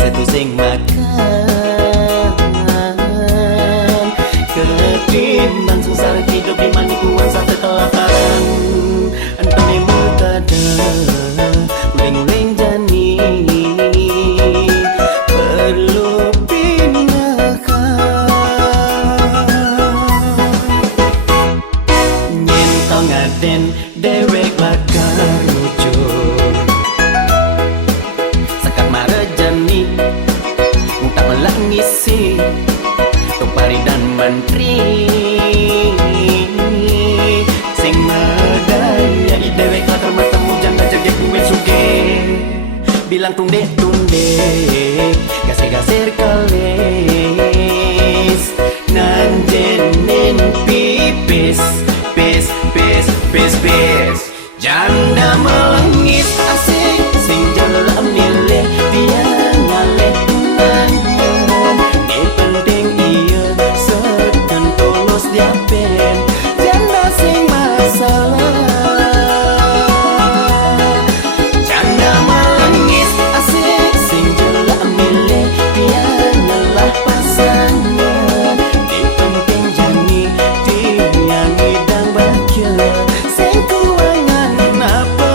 satu sing makan ketimbang sengsara hidup di manikuan sate kelaparan entone mutada uling-uling jani perlu pinakan nyentong ngaden dewek bakal lucu sekat marejani tak melangisi Tupari dan menteri sing medaya idewek latar matamu janda jagek duwe suge bilang tundek gasir kalis nanjenin pipis pis janda melengis asing sing jala milih dia ngaleh di penting iya sekan tulus diapen janda sing masalah janda melengis asik sing jala milih dia ngalah pasangan di penting jani dia ngidang bahagia sing kuangan apa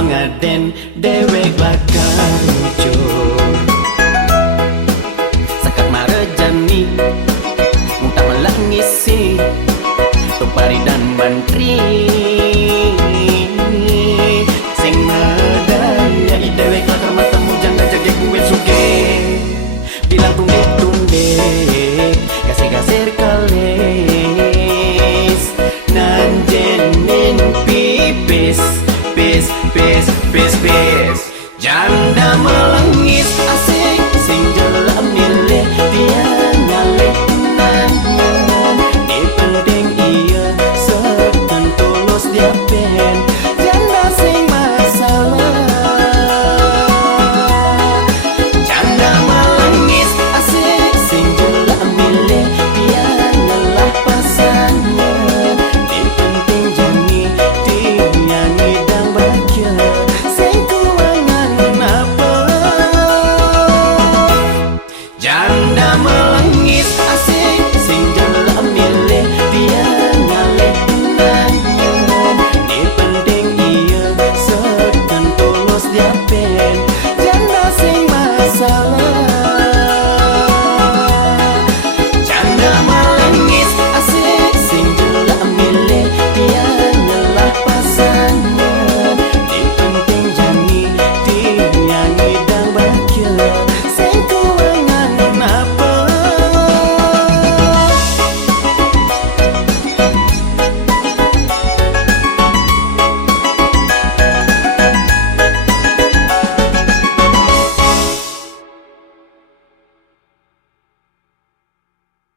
ngaden dewek bakal muncul sekat marejani muntah melangisi Tupari dan menteri sing medaya idewek latar matamu janda jagek gue suge bilang tundek gasir kalis nanjenin pipis